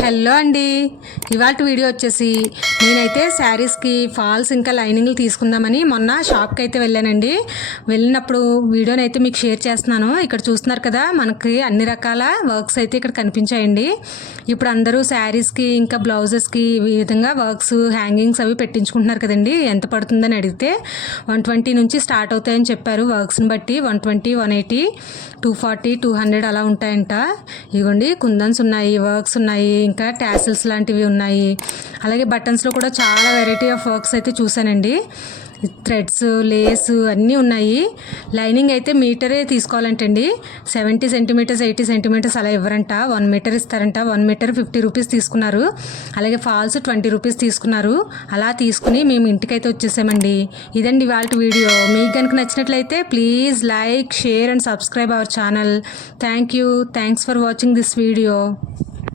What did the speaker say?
Hello అండి, ఇవాళ video వచ్చేసి నేనైతే శారీస్కి ఫాల్స్ ఇంకా లైనింగ్లు తీసుకుందామని మొన్న షాప్కి అయితే వెళ్ళానండి. వెళ్ళినప్పుడు వీడియోని అయితే మీకు షేర్ చేస్తున్నాను. ఇక్కడ చూస్తున్నారు కదా, మనకి అన్ని రకాల వర్క్స్ అయితే ఇక్కడ కనిపించాయండి. ఇప్పుడు అందరూ శారీస్కి ఇంకా బ్లౌజెస్కి ఈ విధంగా వర్క్స్ హ్యాంగింగ్స్ అవి పెట్టించుకుంటున్నారు కదండి. ఎంత పడుతుందని అడిగితే 120 నుంచి స్టార్ట్ అవుతాయని చెప్పారు. వర్క్స్ని బట్టి 120, 180, 240, 200 అలా ఉంటాయంట. ఇవ్వండి, కుందన్స్ ఉన్నాయి, వర్క్స్ ఉన్నాయి, ఇంకా టాసిల్స్ లాంటివి ఉన్నాయి. అలాగే బటన్స్లో కూడా చాలా వెరైటీ ఆఫ్ వర్క్స్ అయితే చూసానండి. థ్రెడ్స్, లేస్ అన్నీ ఉన్నాయి. లైనింగ్ అయితే మీటరే తీసుకోవాలంటండి. 70 సెంటీమీటర్స్, 80 సెంటీమీటర్స్ అలా ఇవ్వరంట. 1 మీటర్ ఇస్తారంట. 1 మీటర్ 50 రూపీస్ తీసుకున్నారు. అలాగే ఫాల్స్ 20 రూపీస్ తీసుకున్నారు. అలా తీసుకుని మేము ఇంటికైతే వచ్చేసామండి. ఇదండి ఇవాళ వీడియో. మీకు కనుక నచ్చినట్లయితే please like, share and subscribe our channel. Thanks for watching this video.